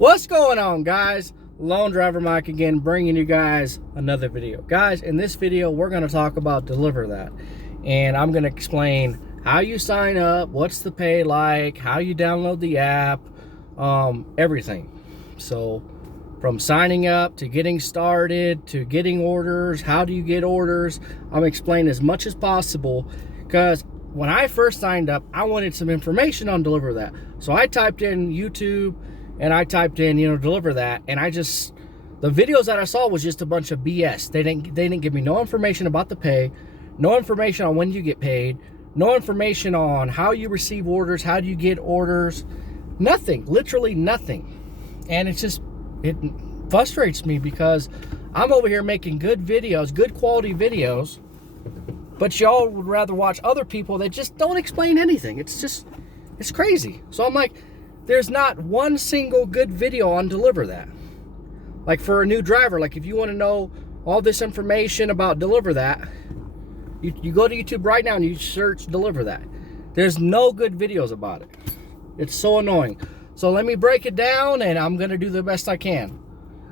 What's going on, guys? Lone Driver Mike again, bringing you guys another video. Guys, in this video we're going to talk about Deliver That, and I'm going to explain how you sign up, what's the pay like, how you download the app, everything. So from signing up to getting started to getting orders, how do you get orders, I'm explaining as much as possible, because when I first signed up I wanted some information on Deliver That. So I typed in YouTube and I typed in, Deliver That, and the videos that I saw was just a bunch of BS. They didn't give me no information about the pay, no information on when you get paid, no information on how you receive orders, how do you get orders, nothing, literally nothing. And it frustrates me because I'm over here making good videos, good quality videos, but y'all would rather watch other people that just don't explain anything. It's crazy. So I'm like, there's not one single good video on Deliver That. Like for a new driver, like if you want to know all this information about Deliver That, you go to YouTube right now and you search Deliver That. There's no good videos about it. It's so annoying. So let me break it down and I'm going to do the best I can.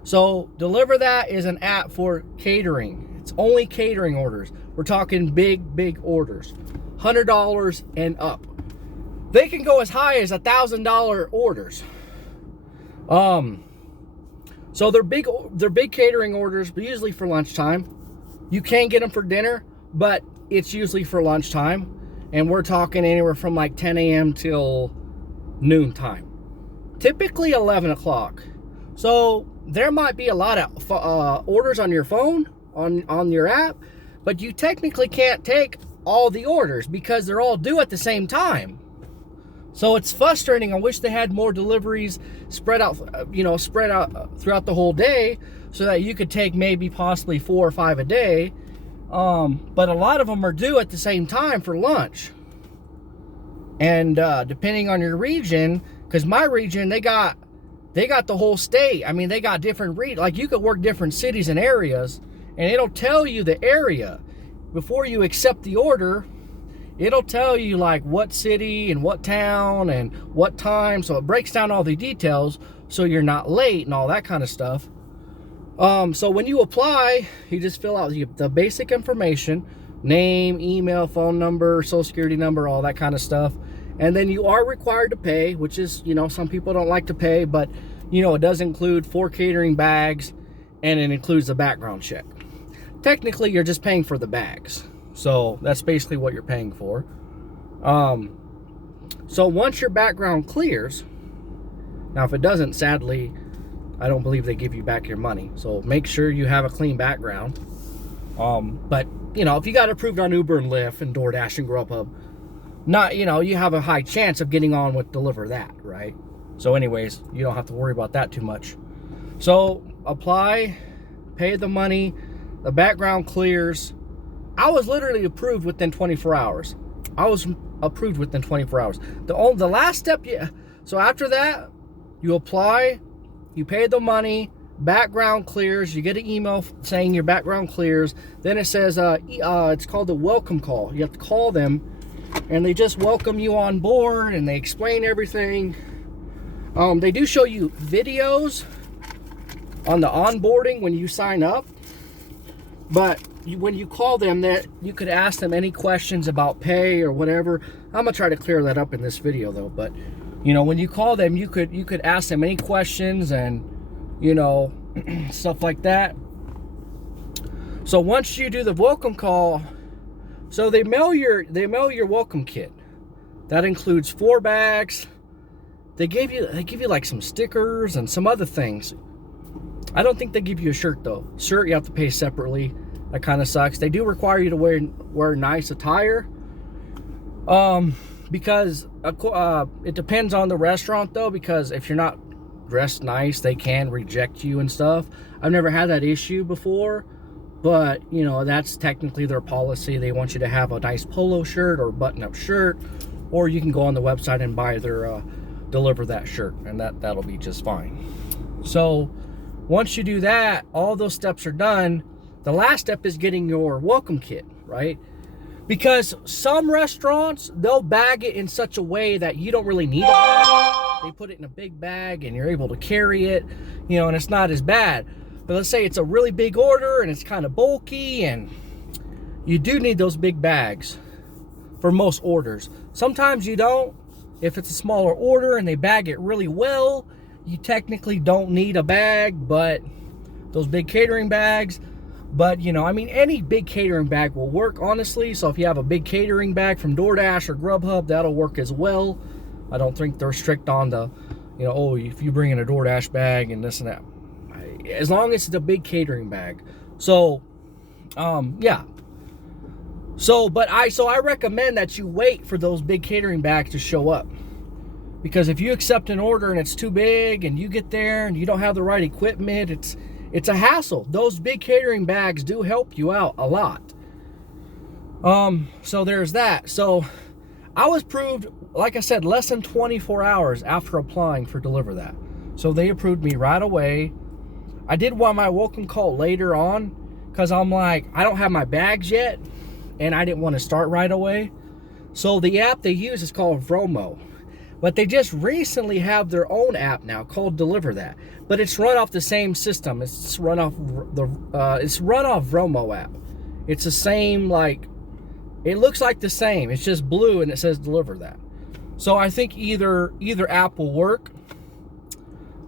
So Deliver That is an app for catering. It's only catering orders. We're talking big orders. $100 and up. They can go as high as $1,000 orders. So they're big catering orders, but usually for lunchtime. You can get them for dinner, but it's usually for lunchtime. And we're talking anywhere from like 10 a.m. till noon time. Typically 11 o'clock. So there might be a lot of orders on your phone, on your app, but you technically can't take all the orders because they're all due at the same time. So it's frustrating. I wish they had more deliveries spread out throughout the whole day so that you could take maybe possibly 4 or 5 a day. But a lot of them are due at the same time for lunch. And depending on your region, because my region, they got the whole state. I mean, they got different like you could work different cities and areas, and it'll tell you the area before you accept the order. It'll tell you like what city and what town and what time. So it breaks down all the details so you're not late and all that kind of stuff. So when you apply, you just fill out the basic information, name, email, phone number, social security number, all that kind of stuff. And then you are required to pay, which is, some people don't like to pay, but it does include 4 catering bags and it includes the background check. Technically, you're just paying for the bags. So that's basically what you're paying for. So once your background clears, now if it doesn't, sadly, I don't believe they give you back your money. So make sure you have a clean background. But if you got approved on Uber and Lyft and Doordash and Grubhub, you have a high chance of getting on with Deliver That, right? So anyways, you don't have to worry about that too much. So apply, pay the money, the background clears. I was literally approved within 24 hours. I was approved within 24 hours. The last step, so after that, you apply, you pay the money, background clears, you get an email saying your background clears. Then it says, it's called the welcome call. You have to call them, and they just welcome you on board, and they explain everything. They do show you videos on the onboarding when you sign up, but when you call them, that you could ask them any questions about pay or whatever. I'm gonna try to clear that up in this video though. But when you call them, you could ask them any questions and stuff like that. So once you do the welcome call, so they mail your welcome kit. That includes 4 bags. They give you like some stickers and some other things. I don't think they give you a shirt though. Shirt you have to pay separately. That kind of sucks. They do require you to wear nice attire. Because it depends on the restaurant though, because if you're not dressed nice, they can reject you and stuff. I've never had that issue before, but that's technically their policy. They want you to have a nice polo shirt or button-up shirt, or you can go on the website and buy their Deliver That shirt, and that'll be just fine. So once you do that, all those steps are done. The last step is getting your welcome kit, right? Because some restaurants, they'll bag it in such a way that you don't really need it. They put it in a big bag and you're able to carry it, you know, and it's not as bad. But let's say it's a really big order and it's kind of bulky, and you do need those big bags for most orders. Sometimes you don't. If it's a smaller order and they bag it really well, you technically don't need a bag, but those big catering bags. But, you know, I mean, any big catering bag will work, honestly. So if you have a big catering bag from Doordash or Grubhub, that'll work as well. I don't think they're strict on the, you know, oh, if you bring in a Doordash bag and this and that. As long as it's a big catering bag. So, yeah. So I recommend that you wait for those big catering bags to show up. Because if you accept an order and it's too big and you get there and you don't have the right equipment, it's a hassle. Those big catering bags do help you out a lot. So there's that. So I was approved, like I said, less than 24 hours after applying for Deliver That. So they approved me right away. I did want my welcome call later on because I'm like, I don't have my bags yet and I didn't want to start right away. So the app they use is called Vromo. But they just recently have their own app now called Deliver That. But it's run off the same system. It's run off Vromo app. It's the same, like, it looks like the same. It's just blue and it says Deliver That. So I think either app will work.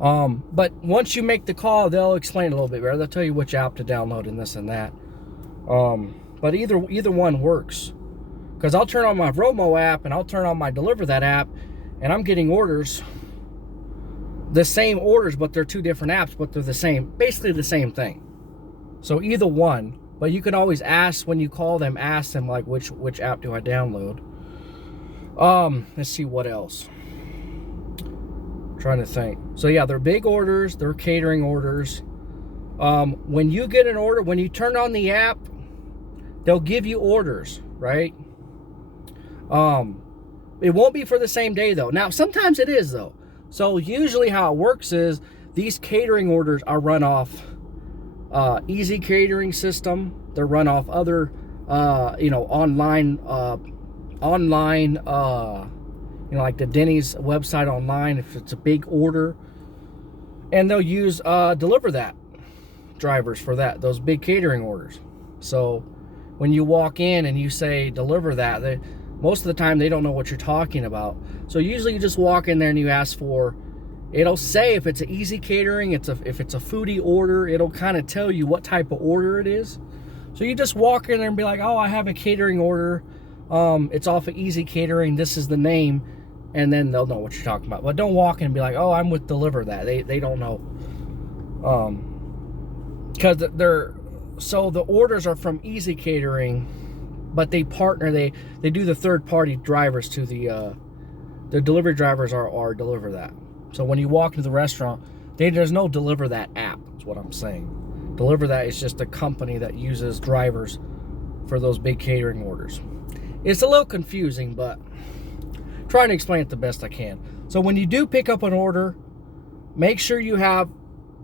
But once you make the call, they'll explain a little bit better. They'll tell you which app to download and this and that. But either one works. Because I'll turn on my Vromo app and I'll turn on my Deliver That app, and I'm getting orders, the same orders, but they're two different apps, but they're the same, basically the same thing. So either one, but you can always ask when you call them, ask them like which app do I download. Let's see what else. Trying to think. So yeah, they're big orders, they're catering orders. When you get an order, when you turn on the app, they'll give you orders, right? It won't be for the same day though. Now, sometimes it is though. So usually how it works is these catering orders are run off Easy Catering System. They're run off other, online, like the Denny's website online if it's a big order. And they'll use Deliver That drivers for that, those big catering orders. So when you walk in and you say Deliver That, most of the time they don't know what you're talking about. So usually you just walk in there and you ask for, it'll say if it's an Easy Catering, if it's a foodie order, it'll kind of tell you what type of order it is. So you just walk in there and be like, oh, I have a catering order. It's off of Easy Catering. This is the name. And then they'll know what you're talking about. But don't walk in and be like, oh, I'm with Deliver That. They don't know. Because so the orders are from Easy Catering, but they partner, they do the third-party drivers to the delivery drivers are Deliver That. So when you walk into the restaurant, there's no Deliver That app, is what I'm saying. Deliver That is just a company that uses drivers for those big catering orders. It's a little confusing, but I'm trying to explain it the best I can. So when you do pick up an order, make sure you have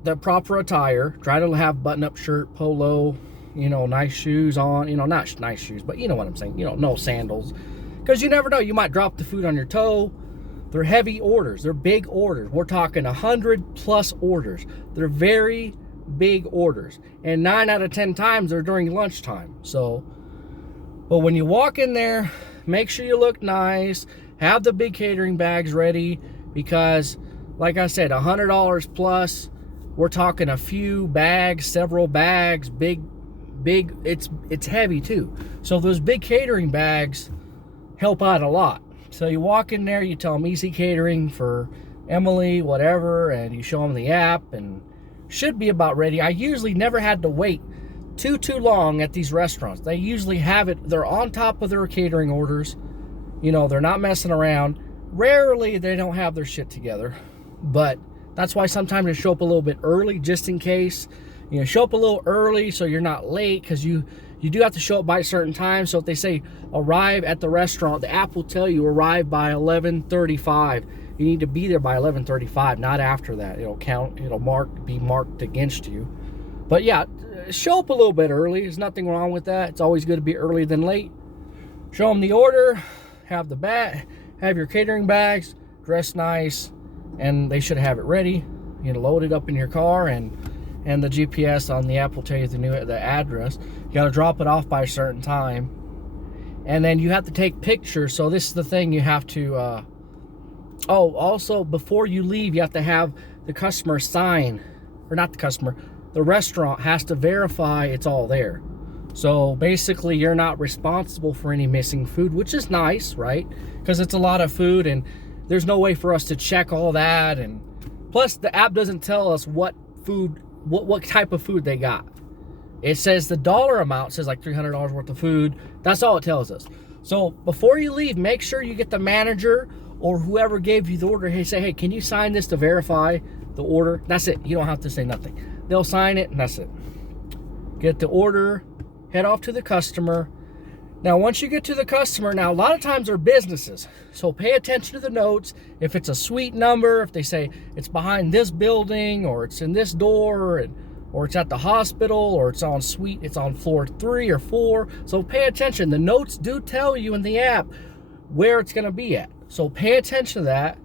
the proper attire. Try to have button-up shirt, polo, nice shoes on, not nice shoes, but you know what I'm saying, no sandals, because you never know, you might drop the food on your toe. They're heavy orders, they're big orders. We're talking 100+ orders. They're very big orders, and 9 out of 10 times they're during lunchtime. So, but when you walk in there, make sure you look nice, have the big catering bags ready, because like I said, $100 plus, we're talking a few bags, several bags, big, it's heavy too. So those big catering bags help out a lot. So you walk in there, you tell them Easy Catering for Emily, whatever, and you show them the app, and should be about ready. I usually never had to wait too long at these restaurants. They usually have it, they're on top of their catering orders. They're not messing around. Rarely they don't have their shit together, but that's why sometimes they show up a little bit early, just in case. Show up a little early so you're not late, because you do have to show up by a certain time. So if they say arrive at the restaurant, the app will tell you arrive by 11:35. You need to be there by 11:35, not after that. It'll count, it'll be marked against you. But yeah, show up a little bit early. There's nothing wrong with that. It's always good to be early than late. Show them the order, have your catering bags, dress nice, and they should have it ready. You know, load it up in your car, and the GPS on the app will tell you the address. You got to drop it off by a certain time, and then you have to take pictures. So this is the thing you have to. Also before you leave, you have to have the customer sign, or not the customer, the restaurant has to verify it's all there. So basically, you're not responsible for any missing food, which is nice, right? Because it's a lot of food, and there's no way for us to check all that. And plus, the app doesn't tell us what type of food they got. It says the dollar amount says like $300 worth of food. That's all it tells us. So before you leave, make sure you get the manager or whoever gave you the order. Hey, say, hey, can you sign this to verify the order? That's it. You don't have to say nothing. They'll sign it, and that's it. Get the order. Head off to the customer. Now, once you get to the customer, now a lot of times they're businesses, so pay attention to the notes. If it's a suite number, if they say it's behind this building, or it's in this door, or it's at the hospital, or it's on floor 3 or 4. So pay attention. The notes do tell you in the app where it's going to be at. So pay attention to that.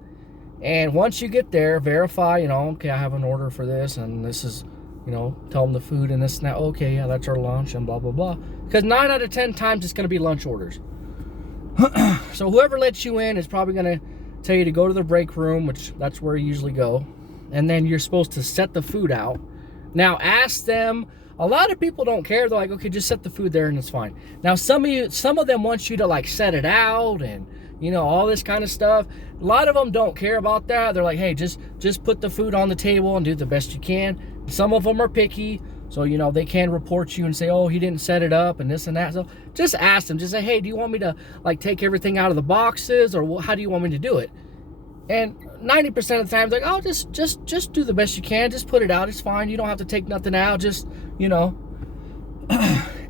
And once you get there, verify, okay, I have an order for this, and this is, tell them the food and this and that. Okay, yeah, that's our lunch and blah, blah, blah. Because 9 out of 10 times it's going to be lunch orders. So whoever lets you in is probably going to tell you to go to the break room, which that's where you usually go. And then you're supposed to set the food out. Now, ask them. A lot of people don't care. They're like, okay, just set the food there and it's fine. Now, some of them want you to like set it out and, all this kind of stuff. A lot of them don't care about that. They're like, hey, just put the food on the table and do the best you can. Some of them are picky, so they can report you and say, oh, he didn't set it up and this and that. So just ask them. Just say, hey, do you want me to like take everything out of the boxes, or how do you want me to do it? And 90% of the time, they're like, oh, just do the best you can. Just put it out. It's fine. You don't have to take nothing out. Just, And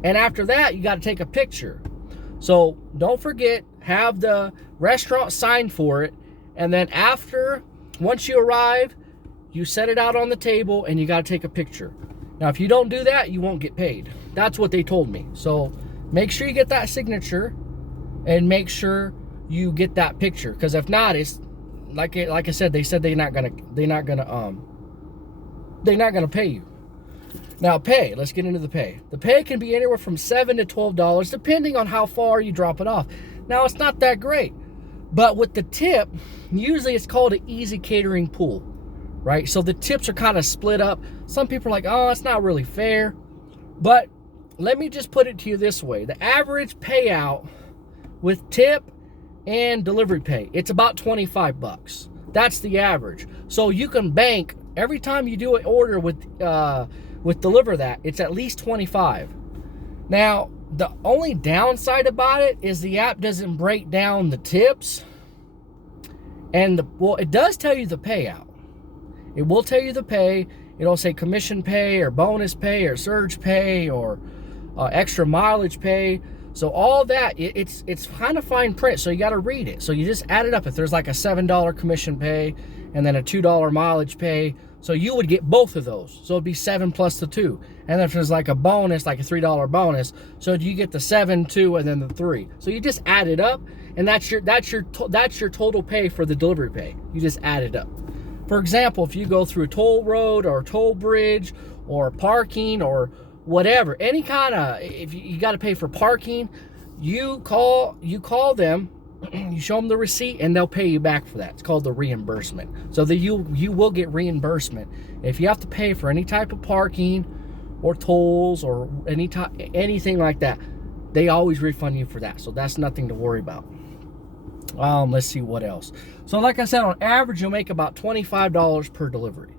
after that, you got to take a picture. So don't forget, have the restaurant sign for it. And then once you arrive, you set it out on the table and you got to take a picture. Now, if you don't do that, you won't get paid. That's what they told me. So make sure you get that signature and make sure you get that picture. Because if not, it's like I said, they said they're not gonna pay you. Now, pay. Let's get into the pay. The pay can be anywhere from $7 to $12, depending on how far you drop it off. Now, it's not that great, but with the tip, usually it's called an easy catering pool, right? So the tips are kind of split up. Some people are like, oh, it's not really fair. But let me just put it to you this way. The average payout with tip and delivery pay, it's about $25. That's the average. So you can bank every time you do an order with Deliver That, it's at least $25. Now, the only downside about it is the app doesn't break down the tips. And it does tell you the payout. It will tell you the pay. It'll say commission pay or bonus pay or surge pay or extra mileage pay. So all that, it's kind of fine print, so you got to read it. So you just add it up. If there's like a $7 commission pay and then a $2 mileage pay, so you would get both of those. So it'd be 7 plus the 2. And then if there's like a bonus, like a $3 bonus, so you get the 7, 2, and then the 3. So you just add it up, and that's your total pay for the delivery pay. You just add it up. For example, if you go through a toll road or a toll bridge or parking or whatever, any kind of, if you got to pay for parking, you call them. You show them the receipt and they'll pay you back for that. It's called the reimbursement. So that you will get reimbursement. If you have to pay for any type of parking or tolls or anything like that, they always refund you for that. So that's nothing to worry about. Let's see what else. So like I said, on average, you'll make about $25 per delivery.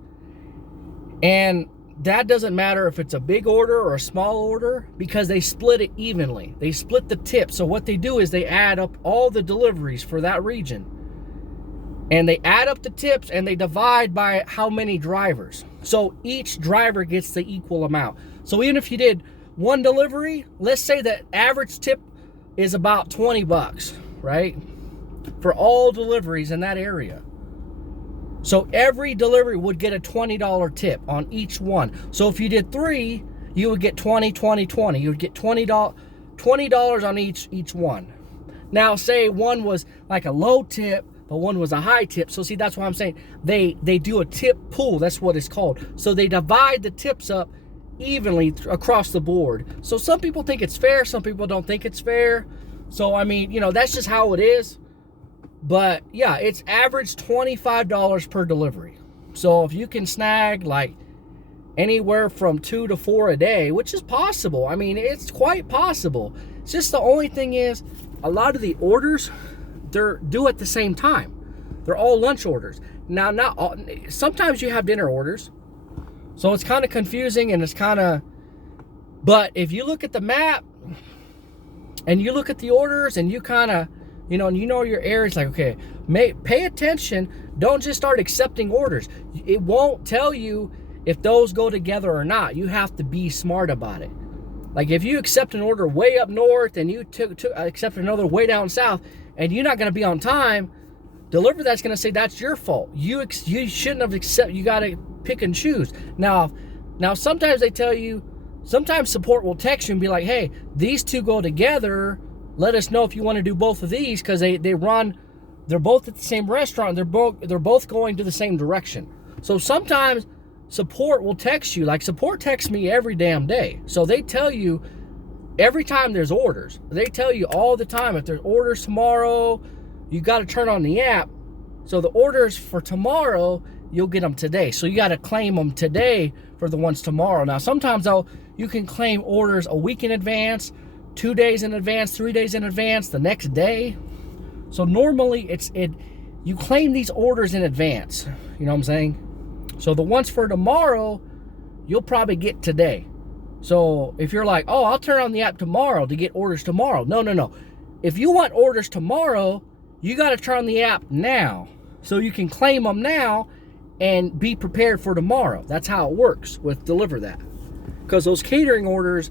And that doesn't matter if it's a big order or a small order, because they split it evenly. They split the tip. So what they do is they add up all the deliveries for that region. And they add up the tips and they divide by how many drivers. So each driver gets the equal amount. So even if you did one delivery, let's say the average tip is about $20, right? For all deliveries in that area. So every delivery would get a $20 tip on each one. So if you did 3, you would get 20, 20, 20. You would get $20 on each one. Now, say one was like a low tip, but one was a high tip. So see, that's why I'm saying they do a tip pool. That's what it's called. So they divide the tips up evenly across the board. So some people think it's fair, some people don't think it's fair. So I mean, you know, that's just how it is. But yeah, it's average $25 per delivery. So if you can snag like anywhere from 2 to 4 a day, which is possible. I mean, it's quite possible. It's just the only thing is a lot of the orders, they're due at the same time. They're all lunch orders. Now, not all, sometimes you have dinner orders. So it's kind of confusing and it's kind of, but if you look at the map and you look at the orders and you kind of, you know, and you know your areas, like, okay, pay attention. Don't just start accepting orders. It won't tell you if those go together or not. You have to be smart about it. Like if you accept an order way up north and you accept another way down south and you're not going to be on time, Deliver that's going to say that's your fault. You shouldn't have accepted. You got to pick and choose. Now sometimes they tell you, sometimes support will text you and be like, hey, these two go together. Let us know if you want to do both of these, because they're both at the same restaurant. They're both going to the same direction. So sometimes support will text you. Like support texts me every damn day. So they tell you every time there's orders. They tell you all the time, if there's orders tomorrow, you got to turn on the app. So the orders for tomorrow, you'll get them today. So you got to claim them today for the ones tomorrow. Now sometimes though, you can claim orders a week in advance, 2 days in advance, 3 days in advance, the next day. So normally you claim these orders in advance. You know what I'm saying? So the ones for tomorrow, you'll probably get today. So if you're like, oh, I'll turn on the app tomorrow to get orders tomorrow. No. If you want orders tomorrow, you got to turn on the app now so you can claim them now and be prepared for tomorrow. That's how it works with Deliver That. Because those catering orders,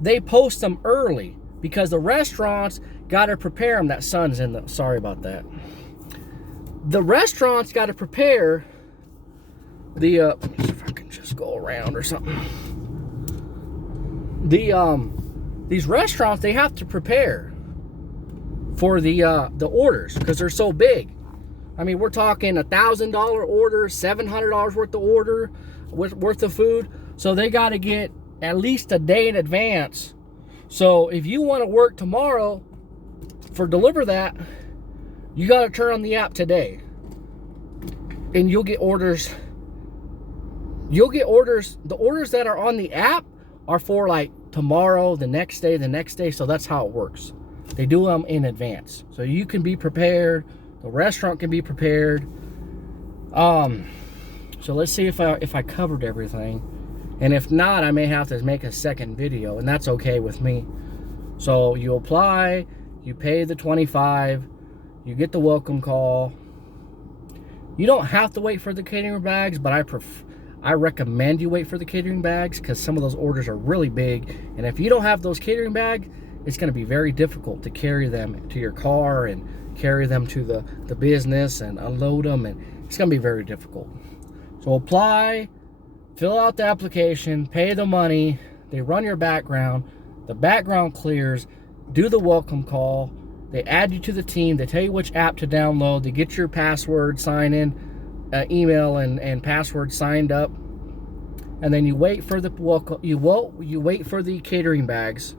they post them early because the restaurants got to prepare them. That sun's in the, sorry about that. The restaurants got to prepare the, if I can just go around or something. These restaurants, they have to prepare for the orders because they're so big. I mean, we're talking $1,000 order, $700 worth of order, worth of food. So they got to get at least a day in advance. So if you want to work tomorrow for Deliver That, you got to turn on the app today. And you'll get orders. You'll get orders. The orders that are on the app are for like tomorrow, the next day. So that's how it works. They do them in advance. So you can be prepared. The restaurant can be prepared. So let's see if I covered everything. And if not, I may have to make a second video, and that's okay with me. So you apply, you pay the $25, you get the welcome call. You don't have to wait for the catering bags, but I recommend you wait for the catering bags because some of those orders are really big. And if you don't have those catering bags, it's going to be very difficult to carry them to your car and carry them to the business and unload them. And it's going to be very difficult. So apply. Fill out the application, pay the money, they run your background, the background clears, do the welcome call, they add you to the team, they tell you which app to download, they get your password, sign in, email and password signed up, and then you wait for the welcome, you wait for the catering bags,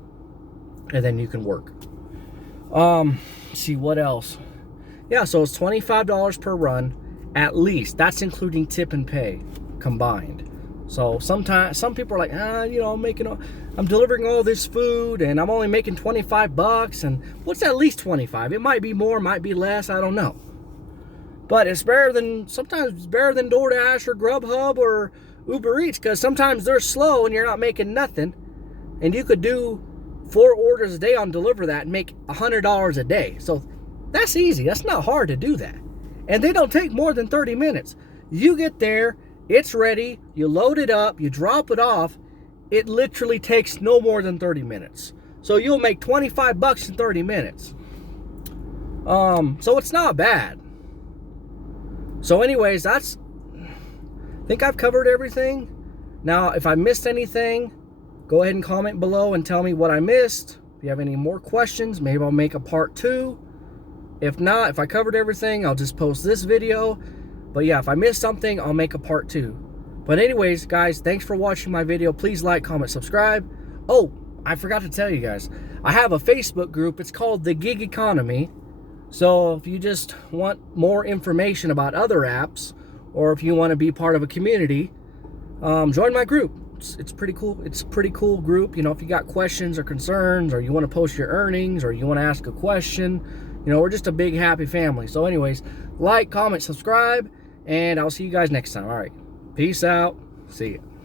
and then you can work. Let's see what else. Yeah, so it's $25 per run, at least. That's including tip and pay combined. So sometimes some people are like, you know, I'm delivering all this food and I'm only making $25, and what's at least 25? It might be more, might be less, I don't know. But it's better than, sometimes it's better than Doordash or Grubhub or Uber Eats, because sometimes they're slow and you're not making nothing. And you could do 4 orders a day on Deliver That and make $100 a day. So that's easy. That's not hard to do that. And they don't take more than 30 minutes. You get there, it's ready, you load it up, you drop it off. It literally takes no more than 30 minutes. So you'll make $25 in 30 minutes. So it's not bad. So anyways, I think I've covered everything. Now, if I missed anything, go ahead and comment below and tell me what I missed. If you have any more questions, maybe I'll make a part 2. If not, if I covered everything, I'll just post this video. But yeah, if I missed something, I'll make a part 2. But anyways, guys, thanks for watching my video. Please like, comment, subscribe. Oh, I forgot to tell you guys, I have a Facebook group. It's called The Gig Economy. So if you just want more information about other apps, or if you want to be part of a community, join my group. It's pretty cool. It's a pretty cool group. You know, if you got questions or concerns, or you want to post your earnings, or you want to ask a question, you know, we're just a big happy family. So anyways, like, comment, subscribe, and I'll see you guys next time. All right, peace out. See ya.